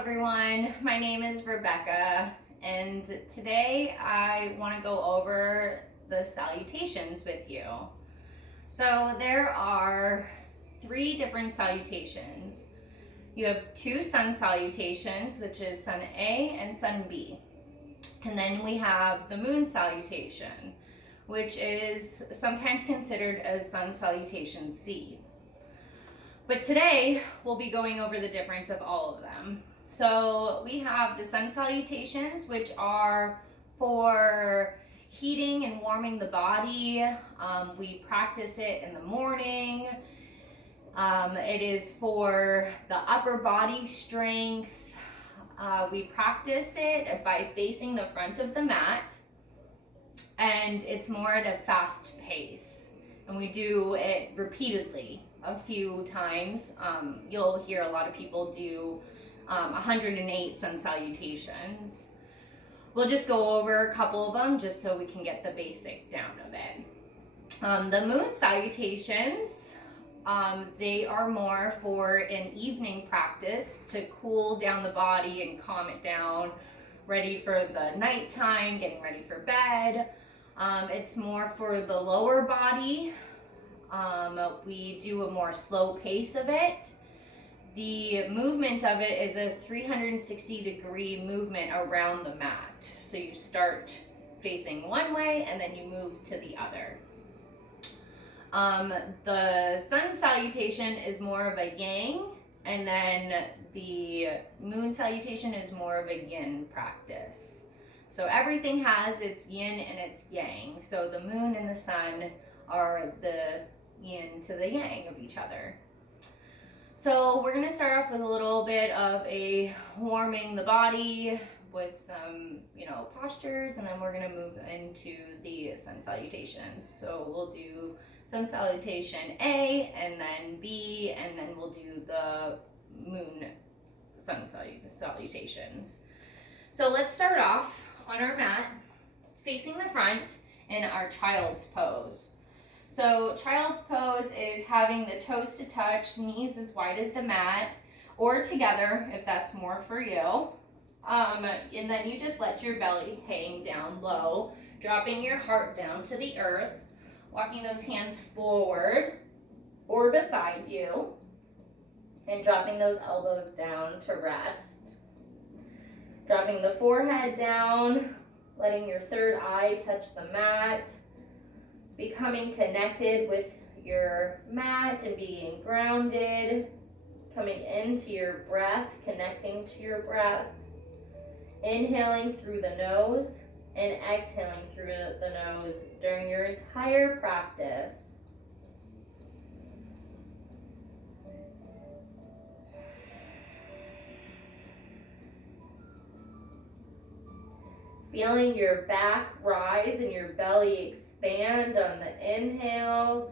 everyone, my name is Rebecca, and today I want to go over the salutations with you. So there are 3 different salutations. You have 2 sun salutations, which is sun A and sun B. And then we have the moon salutation, which is sometimes considered as sun salutation C. But today, we'll be going over the difference of all of them. So we have the sun salutations, which are for heating and warming the body. We practice it in the morning. It is for the upper body strength. We practice it by facing the front of the mat, and it's more at a fast pace. And we do it repeatedly a few times. You'll hear a lot of people do 108 sun salutations. We'll just go over a couple of them just so we can get the basic down of it. The moon salutations, they are more for an evening practice to cool down the body and calm it down, ready for the nighttime, getting ready for bed. It's more for the lower body. We do a more slow pace of it. The movement of it is a 360-degree movement around the mat. So you start facing one way and then you move to the other. The sun salutation is more of a yang, and then the moon salutation is more of a yin practice. So everything has its yin and its yang. So the moon and the sun are the yin to the yang of each other. So we're going to start off with a little bit of a warming the body with some, postures, and then we're going to move into the sun salutations. So we'll do sun salutation A, and then B, and then we'll do the moon sun salutations. So let's start off on our mat, facing the front in our child's pose. So child's pose is having the toes to touch, knees as wide as the mat, or together if that's more for you. And then you just let your belly hang down low, dropping your heart down to the earth, walking those hands forward or beside you, and dropping those elbows down to rest. Dropping the forehead down, letting your third eye touch the mat, becoming connected with your mat and being grounded, coming into your breath, connecting to your breath, inhaling through the nose and exhaling through the nose during your entire practice. Feeling your back rise and your belly expand on the inhales.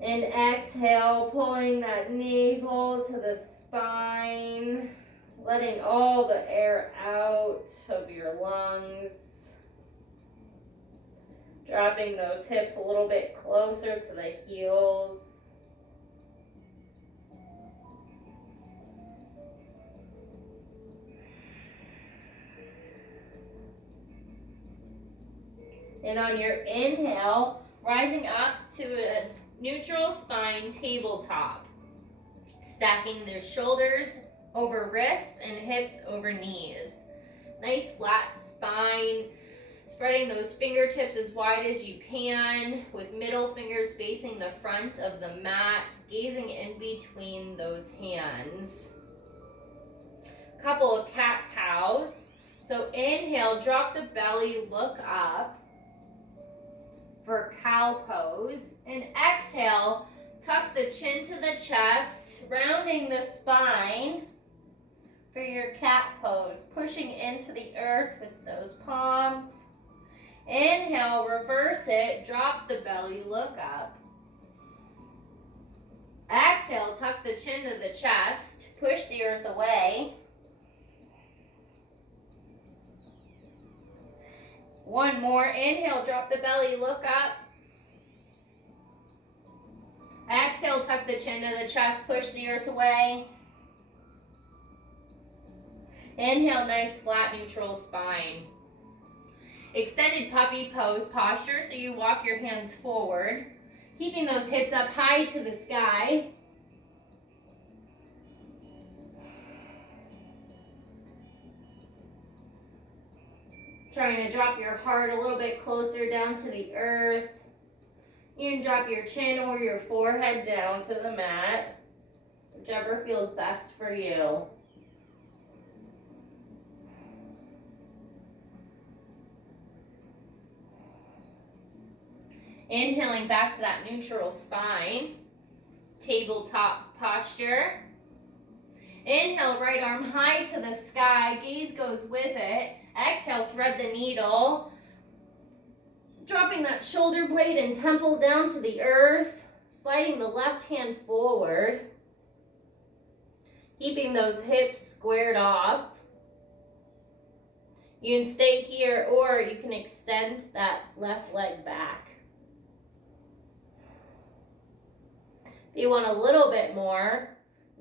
And exhale, pulling that navel to the spine, letting all the air out of your lungs. Dropping those hips a little bit closer to the heels. And on your inhale, rising up to a neutral spine tabletop. Stacking the shoulders over wrists and hips over knees. Nice flat spine. Spreading those fingertips as wide as you can, with middle fingers facing the front of the mat, gazing in between those hands. Couple of cat-cows. So inhale, drop the belly, look up for cow pose, and exhale, tuck the chin to the chest, rounding the spine for your cat pose, pushing into the earth with those palms. Inhale, reverse it, drop the belly, look up. Exhale, tuck the chin to the chest, push the earth away. One more. Inhale, drop the belly, look up. Exhale, tuck the chin to the chest, push the earth away. Inhale, nice flat neutral spine. Extended puppy pose posture, so you walk your hands forward, keeping those hips up high to the sky. Trying to drop your heart a little bit closer down to the earth. You can drop your chin or your forehead down to the mat, whichever feels best for you. Inhaling back to that neutral spine, tabletop posture. Inhale, right arm high to the sky, gaze goes with it. Exhale, thread the needle. Dropping that shoulder blade and temple down to the earth, sliding the left hand forward. Keeping those hips squared off. You can stay here or you can extend that left leg back. If you want a little bit more,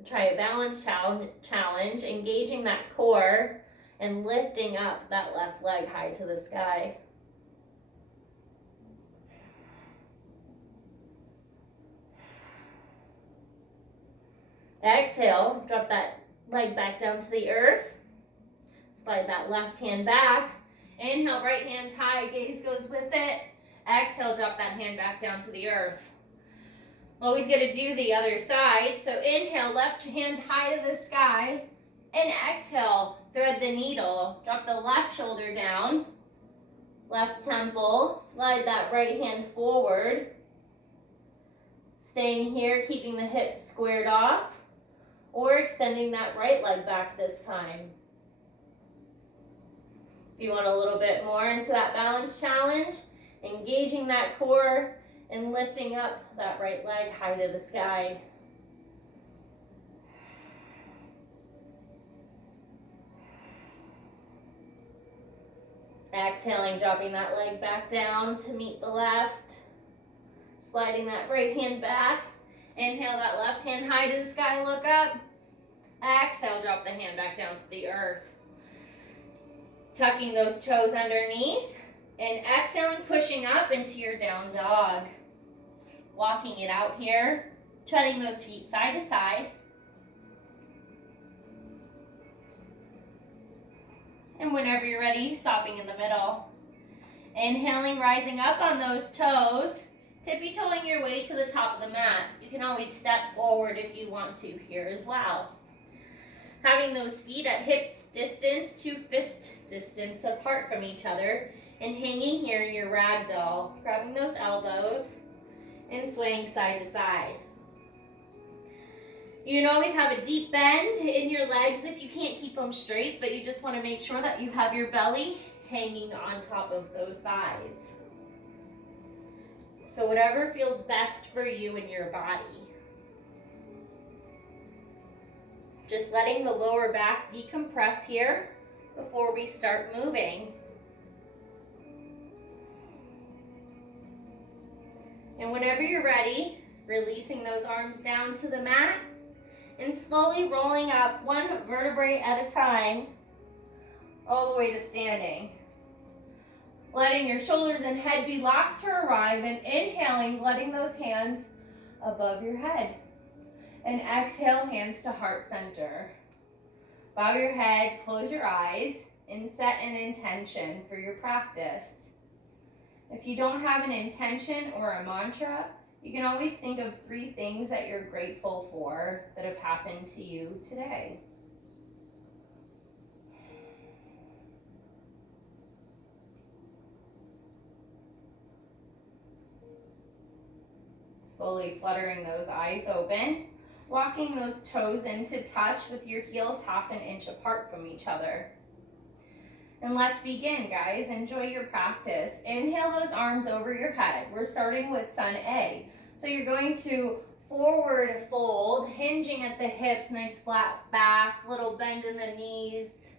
try a balance challenge, engaging that core and lifting up that left leg high to the sky. Exhale, drop that leg back down to the earth. Slide that left hand back. Inhale, right hand high, gaze goes with it. Exhale, drop that hand back down to the earth. Always going to do the other side. So inhale, left hand high to the sky. And exhale, thread the needle. Drop the left shoulder down. Left temple. Slide that right hand forward. Staying here, keeping the hips squared off. Or extending that right leg back this time. If you want a little bit more into that balance challenge, engaging that core and lifting up that right leg high to the sky. Exhaling, dropping that leg back down to meet the left. Sliding that right hand back. Inhale that left hand high to the sky, look up. Exhale, drop the hand back down to the earth. Tucking those toes underneath. And exhaling, pushing up into your down dog. Walking it out here, treading those feet side to side. And whenever you're ready, stopping in the middle. Inhaling, rising up on those toes, tippy-toeing your way to the top of the mat. You can always step forward if you want to here as well. Having those feet at hip distance to fist distance apart from each other and hanging here in your ragdoll, grabbing those elbows and swaying side to side. You can always have a deep bend in your legs if you can't keep them straight, but you just want to make sure that you have your belly hanging on top of those thighs. So whatever feels best for you and your body. Just letting the lower back decompress here before we start moving. And whenever you're ready, releasing those arms down to the mat and slowly rolling up one vertebrae at a time all the way to standing. Letting your shoulders and head be last to arrive and inhaling, letting those hands above your head. And exhale, hands to heart center. Bow your head, close your eyes, and set an intention for your practice. If you don't have an intention or a mantra, you can always think of 3 things that you're grateful for that have happened to you today. Slowly fluttering those eyes open, walking those toes into touch with your heels 1/2 inch apart from each other. And let's begin, guys. Enjoy your practice. Inhale those arms over your head. We're starting with Sun A. So you're going to forward fold, hinging at the hips, nice flat back, little bend in the knees,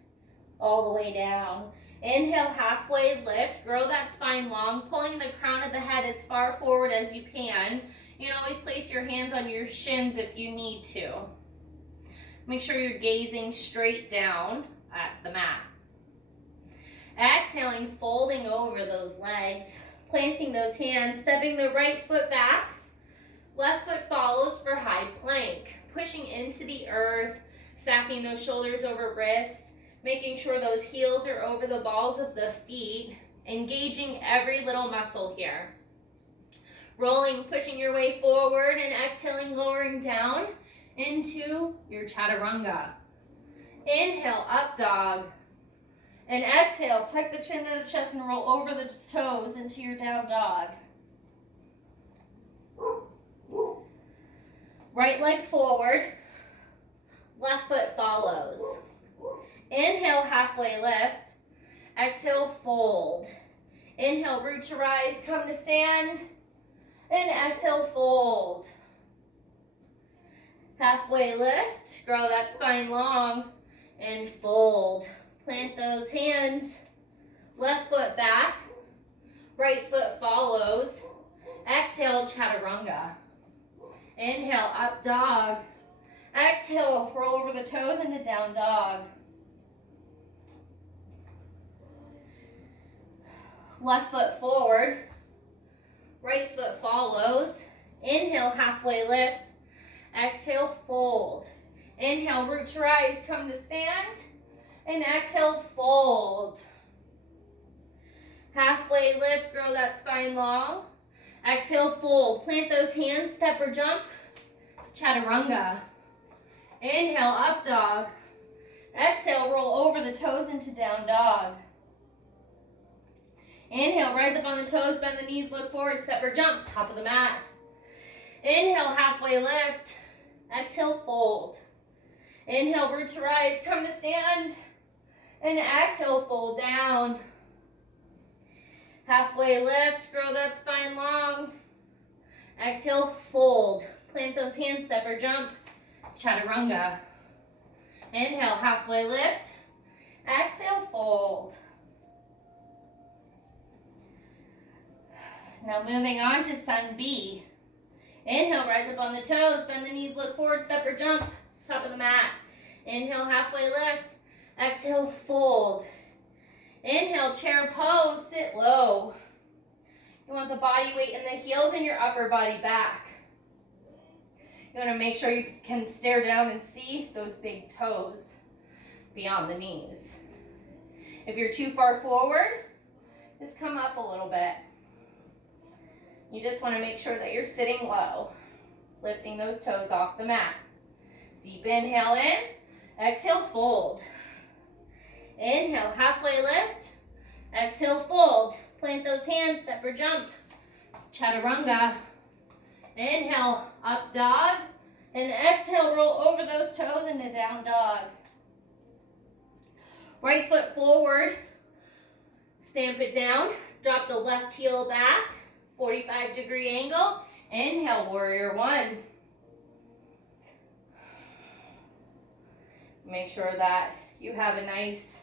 all the way down. Inhale, halfway lift. Grow that spine long, pulling the crown of the head as far forward as you can. You can always place your hands on your shins if you need to. Make sure you're gazing straight down at the mat. Exhaling, folding over those legs, planting those hands, stepping the right foot back. Left foot follows for high plank. Pushing into the earth, stacking those shoulders over wrists, making sure those heels are over the balls of the feet, engaging every little muscle here. Rolling, pushing your way forward, and exhaling, lowering down into your chaturanga. Inhale, up dog. And exhale, tuck the chin to the chest and roll over the toes into your down dog. Right leg forward, left foot follows. Inhale, halfway lift. Exhale, fold. Inhale, root to rise, come to stand. And exhale, fold. Halfway lift, grow that spine long, and fold. Plant those hands. Left foot back, right foot follows. Exhale, chaturanga. Inhale, up dog. Exhale, roll over the toes into down dog. Left foot forward, right foot follows. Inhale, halfway lift. Exhale, fold. Inhale, root to rise, come to stand. And exhale, fold. Halfway lift, grow that spine long. Exhale, fold. Plant those hands, step or jump. Chaturanga. Inhale, up dog. Exhale, roll over the toes into down dog. Inhale, rise up on the toes, bend the knees, look forward, step or jump, top of the mat. Inhale, halfway lift. Exhale, fold. Inhale, root to rise, come to stand. And exhale, fold down. Halfway lift, grow that spine long. Exhale, fold. Plant those hands, step or jump. Chaturanga. Inhale, halfway lift. Exhale, fold. Now moving on to Sun B. Inhale, rise up on the toes, bend the knees, look forward, step or jump, top of the mat. Inhale, halfway lift. Exhale, fold. Inhale, chair pose, sit low. You want the body weight in the heels and your upper body back. You want to make sure you can stare down and see those big toes beyond the knees. If you're too far forward, just come up a little bit. You just want to make sure that you're sitting low, lifting those toes off the mat. Deep inhale in, exhale, fold. Inhale, halfway lift. Exhale, fold. Plant those hands, step or jump. Chaturanga. Inhale, up dog. And exhale, roll over those toes into down dog. Right foot forward. Stamp it down. Drop the left heel back. 45-degree angle. Inhale, warrior one. Make sure that you have a nice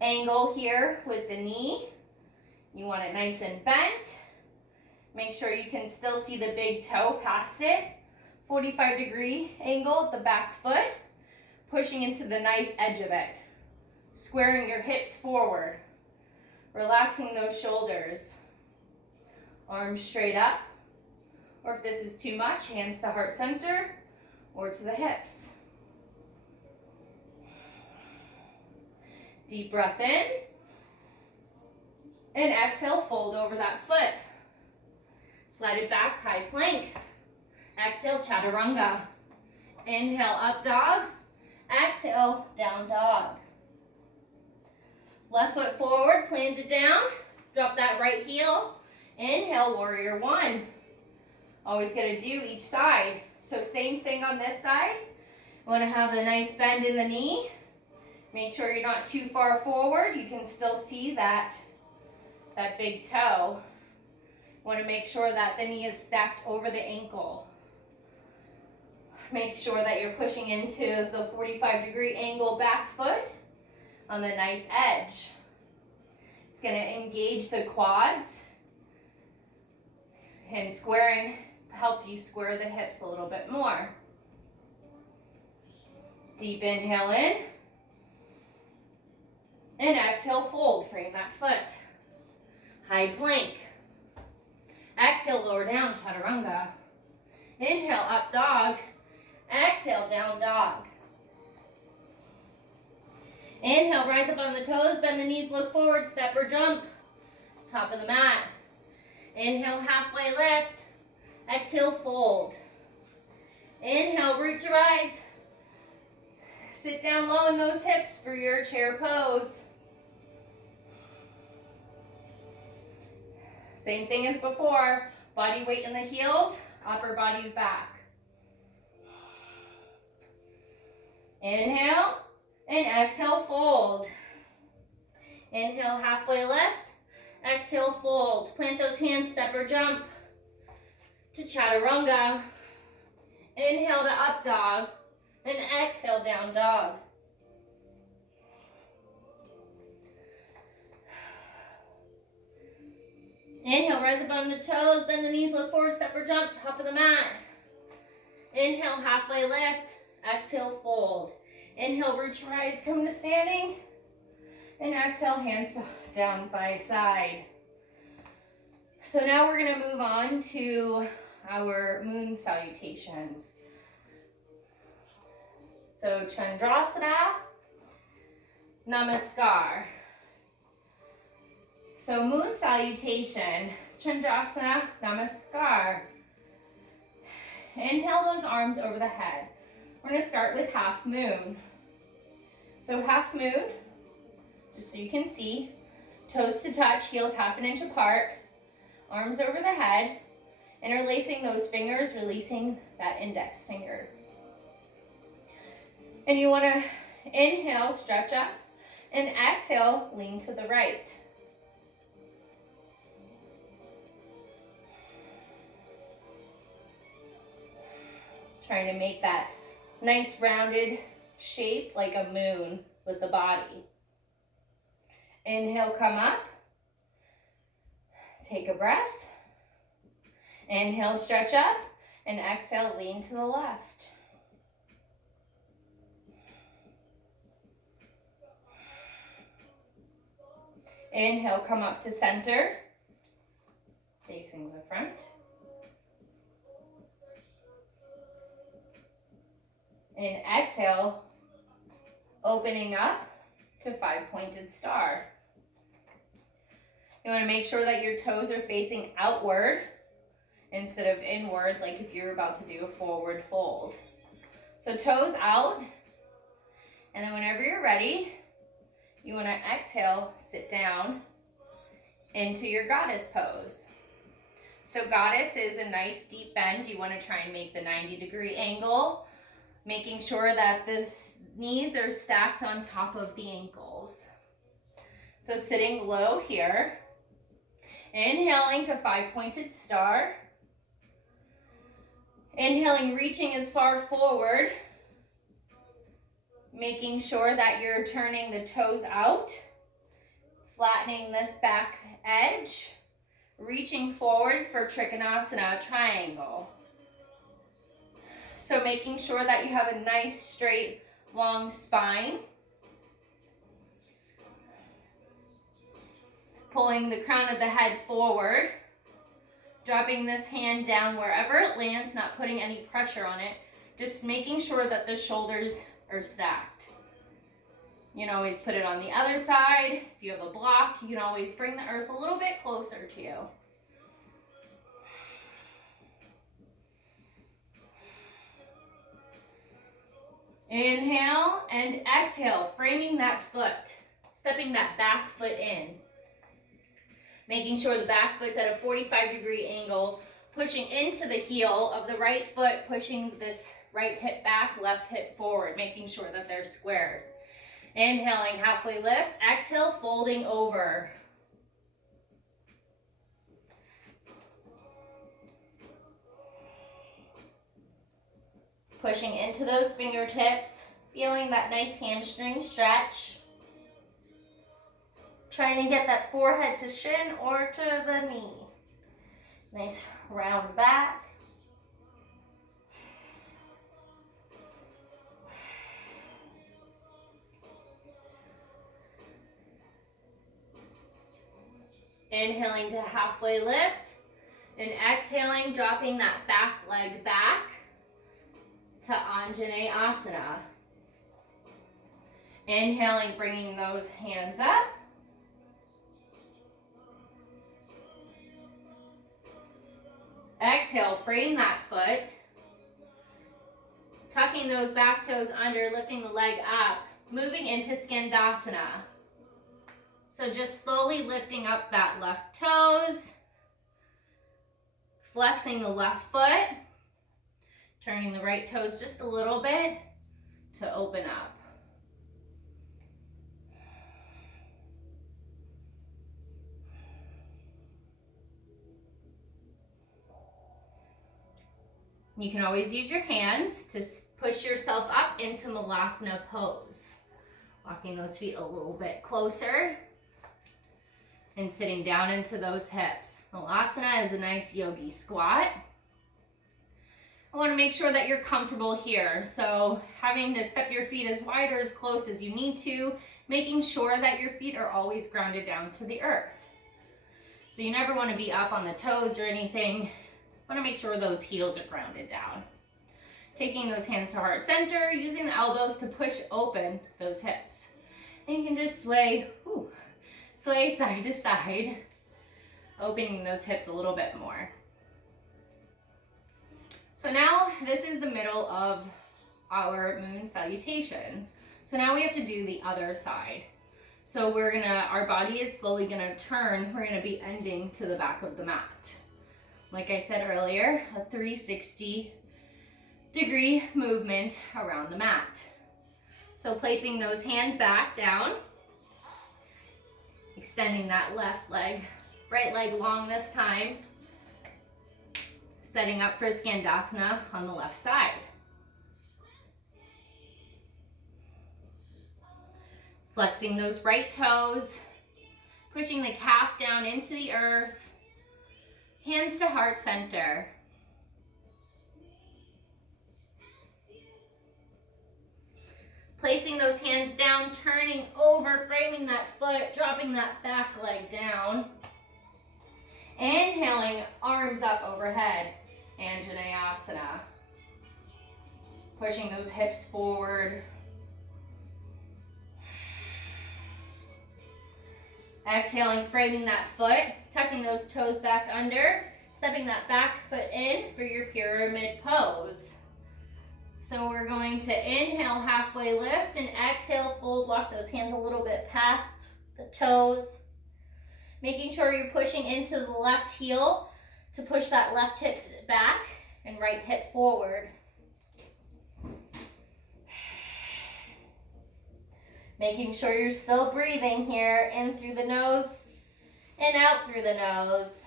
angle here with the knee. You want it nice and bent. Make sure you can still see the big toe past it. 45-degree angle at the back foot. Pushing into the knife edge of it. Squaring your hips forward. Relaxing those shoulders. Arms straight up. Or if this is too much, hands to heart center or to the hips. Deep breath in. And exhale, fold over that foot. Slide it back, high plank. Exhale, chaturanga. Inhale, up dog. Exhale, down dog. Left foot forward, plant it down. Drop that right heel. Inhale, warrior one. Always gonna do each side. So same thing on this side. You wanna have a nice bend in the knee. Make sure you're not too far forward. You can still see that big toe. You wanna make sure that the knee is stacked over the ankle. Make sure that you're pushing into the 45-degree angle back foot on the knife edge. It's gonna engage the quads. And squaring, help you square the hips a little bit more. Deep inhale in. And exhale, fold, frame that foot. High plank. Exhale, lower down, chaturanga. Inhale, up dog. Exhale, down dog. Inhale, rise up on the toes, bend the knees, look forward, step or jump. Top of the mat. Inhale, halfway lift. Exhale, fold. Inhale, root to rise. Sit down low in those hips for your chair pose. Same thing as before. Body weight in the heels, upper body's back. Inhale and exhale, fold. Inhale, halfway lift. Exhale, fold. Plant those hands, step or jump to chaturanga. Inhale to up dog and exhale, down dog. Inhale, rise up on the toes, bend the knees, look forward, step or jump, top of the mat. Inhale, halfway lift. Exhale, fold. Inhale, root to rise, come to standing. And exhale, hands down by side. So now we're going to move on to our moon salutations. So Chandrasana, Namaskar. So moon salutation, Chandrasana, Namaskar. Inhale those arms over the head. We're going to start with half moon. So half moon, just so you can see, toes to touch, heels half an inch apart, arms over the head, interlacing those fingers, releasing that index finger. And you want to inhale, stretch up, and exhale, lean to the right. Trying to make that nice rounded shape like a moon with the body. Inhale, come up. Take a breath. Inhale, stretch up. And exhale, lean to the left. Inhale, come up to center. Facing the front. And exhale, opening up to five-pointed star. You want to make sure that your toes are facing outward instead of inward, like if you're about to do a forward fold. So toes out, and then whenever you're ready, you want to exhale, sit down into your goddess pose. So goddess is a nice deep bend. You want to try and make the 90-degree angle, making sure that the knees are stacked on top of the ankles. So sitting low here, inhaling to five-pointed star, inhaling, reaching as far forward, making sure that you're turning the toes out, flattening this back edge, reaching forward for Trikonasana, triangle. So making sure that you have a nice, straight, long spine. Pulling the crown of the head forward. Dropping this hand down wherever it lands, not putting any pressure on it. Just making sure that the shoulders are stacked. You can always put it on the other side. If you have a block, you can always bring the earth a little bit closer to you. Inhale and exhale, framing that foot, stepping that back foot in. Making sure the back foot's at a 45-degree angle, pushing into the heel of the right foot, pushing this right hip back, left hip forward, making sure that they're squared. Inhaling, halfway lift, exhale, folding over. Pushing into those fingertips, feeling that nice hamstring stretch. Trying to get that forehead to shin or to the knee. Nice round back. Inhaling to halfway lift and exhaling, dropping that back leg back to Anjaneyasana. Inhaling, bringing those hands up. Exhale, frame that foot. Tucking those back toes under, lifting the leg up, moving into Skandasana. So just slowly lifting up that left toes, flexing the left foot, turning the right toes just a little bit to open up. You can always use your hands to push yourself up into Malasana pose. Walking those feet a little bit closer and sitting down into those hips. Malasana is a nice yogi squat. I want to make sure that you're comfortable here. So having to step your feet as wide or as close as you need to, making sure that your feet are always grounded down to the earth. So you never want to be up on the toes or anything. Want to make sure those heels are grounded down. Taking those hands to heart center, using the elbows to push open those hips. And you can just sway side to side, opening those hips a little bit more. So now this is the middle of our moon salutations. So now we have to do the other side. So our body is slowly gonna turn. We're gonna be ending to the back of the mat. Like I said earlier, a 360-degree movement around the mat. So placing those hands back down, extending that left leg, right leg long this time, setting up for Skandasana on the left side. Flexing those right toes, pushing the calf down into the earth, hands to heart center. Placing those hands down, turning over, framing that foot, dropping that back leg down. Inhaling, arms up overhead, Anjaneyasana. Pushing those hips forward. Exhaling, framing that foot, tucking those toes back under, stepping that back foot in for your pyramid pose. So we're going to inhale, halfway lift, and exhale, fold, walk those hands a little bit past the toes. Making sure you're pushing into the left heel to push that left hip back and right hip forward. Making sure you're still breathing here, in through the nose and out through the nose.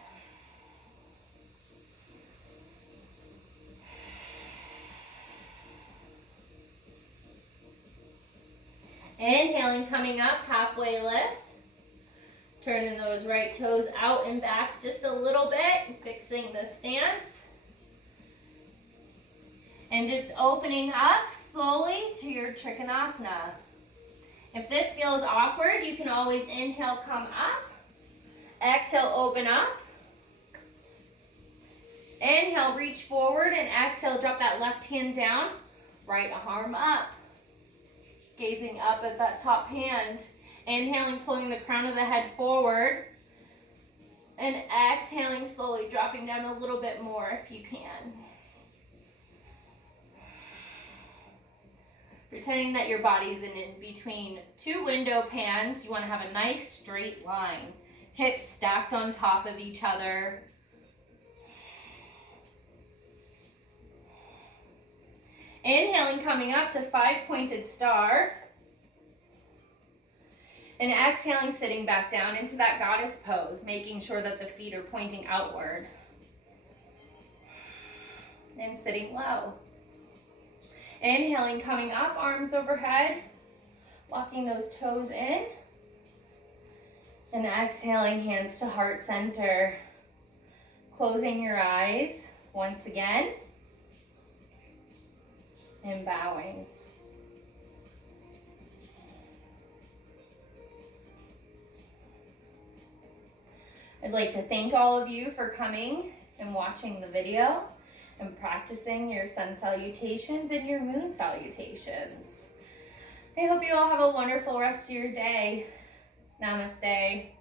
Inhaling, coming up, halfway lift. Turning those right toes out and back just a little bit, fixing the stance. And just opening up slowly to your Trikonasana. If this feels awkward, you can always inhale, come up. Exhale, open up. Inhale, reach forward, and exhale, drop that left hand down, right arm up. Gazing up at that top hand. Inhaling, pulling the crown of the head forward. And exhaling, slowly dropping down a little bit more if you can. Pretending that your body's in between two window pans. You want to have a nice straight line. Hips stacked on top of each other. Inhaling, coming up to 5-pointed star. And exhaling, sitting back down into that goddess pose, making sure that the feet are pointing outward. And sitting low. Inhaling, coming up, arms overhead, walking those toes in. And exhaling, hands to heart center. Closing your eyes once again and bowing. I'd like to thank all of you for coming and watching the video and practicing your sun salutations and your moon salutations. I hope you all have a wonderful rest of your day. Namaste.